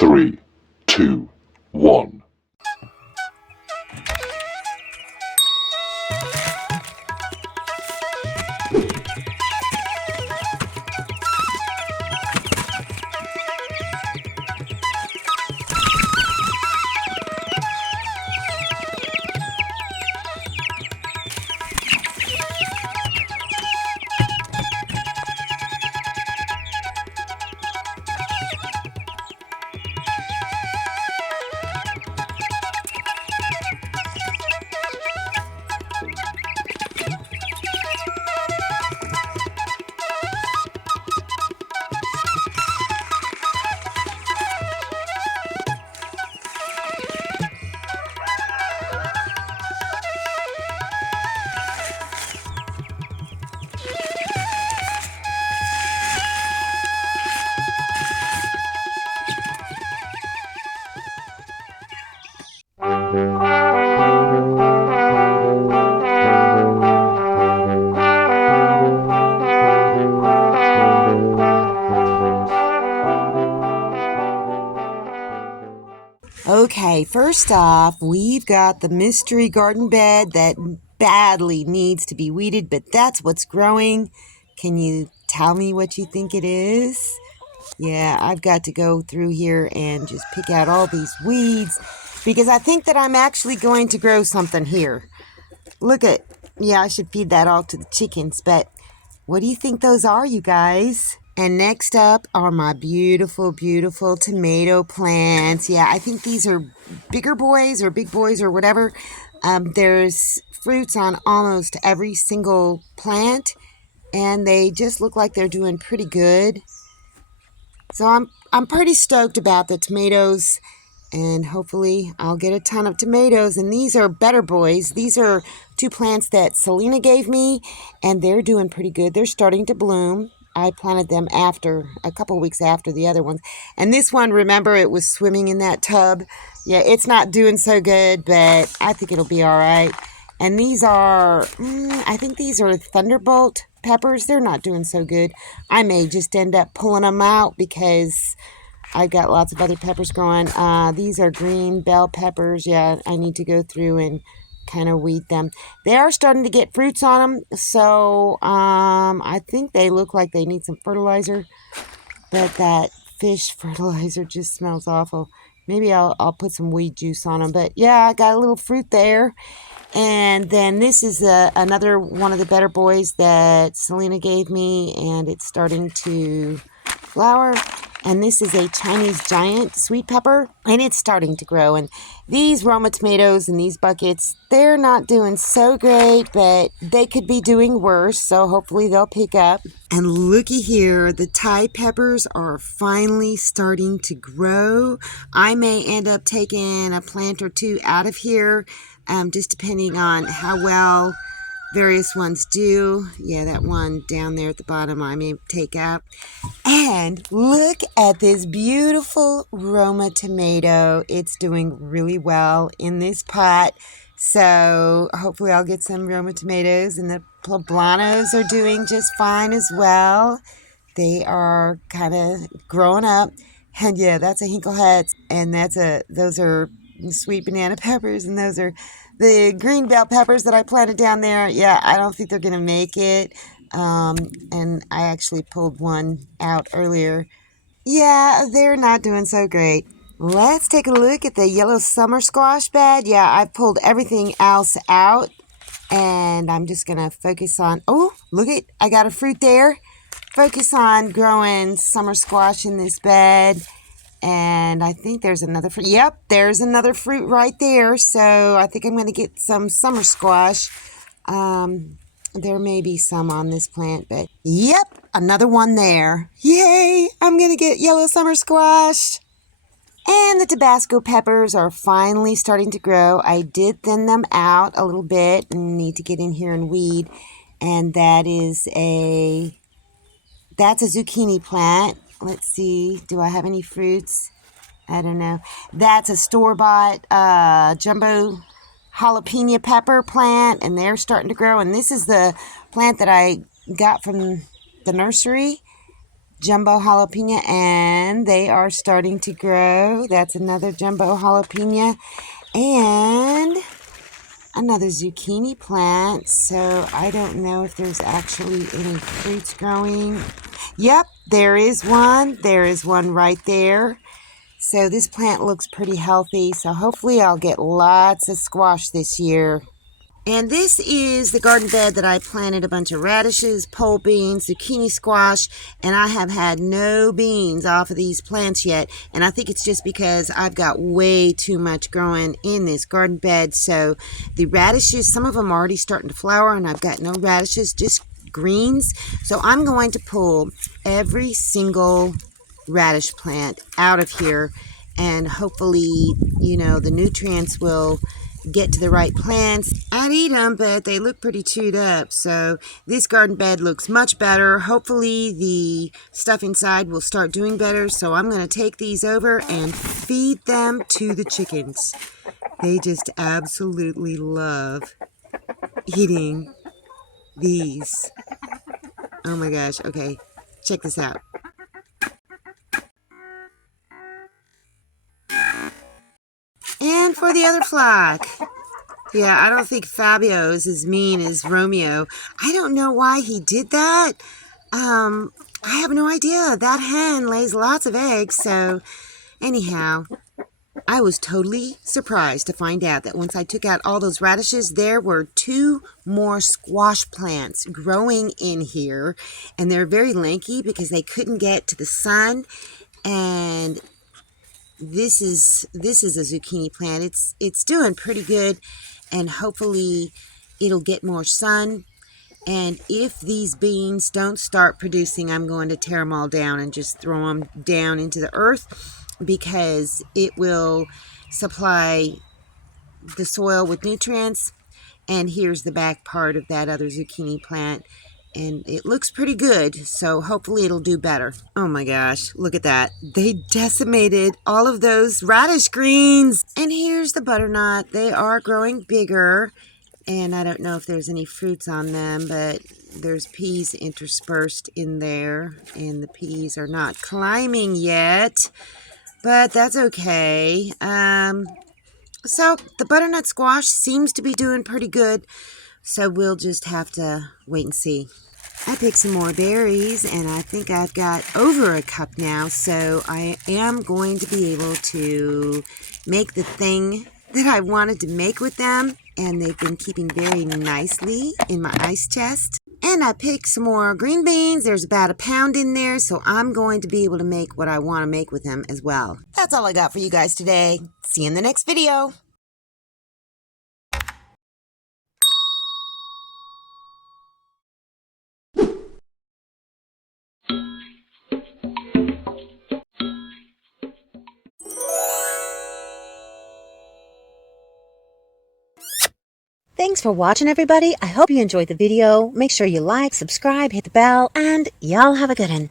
3, 2, 1. Okay, first off, we've got the mystery garden bed that badly needs to be weeded, but that's what's growing. Can you tell me what you think it is? Yeah, I've got to go through here and just pick out all these weeds because I think that I'm actually going to grow something here. Look at, yeah, I should feed that all to the chickens, but what do you think those are, you guys? And next up are my beautiful, beautiful tomato plants. Yeah, I think these are bigger boys or big boys or whatever. There's fruits on almost every single plant, and they just look like they're doing pretty good. So I'm pretty stoked about the tomatoes, and hopefully I'll get a ton of tomatoes. And these are better boys. These are 2 plants that Selena gave me, and they're doing pretty good. They're starting to bloom. I planted them a couple weeks after the other ones. And this one, remember, it was swimming in that tub. Yeah, it's not doing so good, but I think it'll be all right. And these are, I think these are Thunderbolt peppers. They're not doing so good. I may just end up pulling them out because I've got lots of other peppers growing. These are green bell peppers. Yeah, I need to go through and kind of weed them. They are starting to get fruits on them, so I think they look like they need some fertilizer, but that fish fertilizer just smells awful. Maybe I'll put some weed juice on them, but yeah, I got a little fruit there. And then this is another one of the better boys that Selena gave me, and it's starting to flower. And this is a Chinese giant sweet pepper, and it's starting to grow. And these Roma tomatoes in these buckets, they're not doing so great, but they could be doing worse, so hopefully they'll pick up. And looky here, the Thai peppers are finally starting to grow. I may end up taking a plant or 2 out of here, just depending on how well various ones do. Yeah, that one down there at the bottom I may take out. And look at this beautiful Roma tomato. It's doing really well in this pot. So hopefully I'll get some Roma tomatoes. And the poblanos are doing just fine as well. They are kind of growing up. And yeah, that's a Hinkleheads. And those are sweet banana peppers. And those are the green bell peppers that I planted down there. Yeah, I don't think they're going to make it. And I actually pulled one out earlier. Yeah, they're not doing so great. Let's take a look at the yellow summer squash bed. Yeah, I pulled everything else out, and I'm just going to focus on, oh, look it, I got a fruit there. Focus on growing summer squash in this bed. And I think there's another fruit. Yep, there's another fruit right there. So I think I'm going to get some summer squash. There may be some on this plant, but yep, another one there. Yay, I'm going to get yellow summer squash. And the Tabasco peppers are finally starting to grow. I did thin them out a little bit and need to get in here and weed. And that's a zucchini plant. Let's see, do I have any fruits? I don't know. That's a store-bought jumbo jalapeno pepper plant, and they're starting to grow. And this is the plant that I got from the nursery. jumbo jalapeno, and they are starting to grow. That's another jumbo jalapeno, and another zucchini plant. So I don't know if there's actually any fruits growing. Yep, there is one. There is one right there. So this plant looks pretty healthy. So hopefully I'll get lots of squash this year. And this is the garden bed that I planted a bunch of radishes, pole beans, zucchini squash, and I have had no beans off of these plants yet. And I think it's just because I've got way too much growing in this garden bed. So the radishes, some of them are already starting to flower, and I've got no radishes, just greens. So I'm going to pull every single radish plant out of here, and hopefully, the nutrients will get to the right plants. I'd eat them, but they look pretty chewed up. So this garden bed looks much better. Hopefully the stuff inside will start doing better. So I'm going to take these over and feed them to the chickens. They just absolutely love eating these. Oh my gosh. Okay, check this out. And for the other flock. Yeah, I don't think Fabio is as mean as Romeo. I don't know why he did that. I have no idea. That hen lays lots of eggs, so anyhow, I was totally surprised to find out that once I took out all those radishes, there were 2 more squash plants growing in here, and they're very lanky because they couldn't get to the sun. And this is a zucchini plant. It's doing pretty good, and hopefully it'll get more sun. And if these beans don't start producing, I'm going to tear them all down and just throw them down into the earth, because it will supply the soil with nutrients. And here's the back part of that other zucchini plant, and it looks pretty good, so hopefully it'll do better. Oh my gosh, look at that. They decimated all of those radish greens. And here's the butternut. They are growing bigger, and I don't know if there's any fruits on them, but there's peas interspersed in there, and the peas are not climbing yet, but that's okay. So the butternut squash seems to be doing pretty good, so we'll just have to wait and see. I picked some more berries, and I think I've got over a cup now, so I am going to be able to make the thing that I wanted to make with them, and they've been keeping very nicely in my ice chest. And I picked some more green beans. There's about a pound in there, so I'm going to be able to make what I want to make with them as well. That's all I got for you guys today. See you in the next video. Thanks for watching, everybody. I hope you enjoyed the video. Make sure you like, subscribe, hit the bell, and y'all have a good one.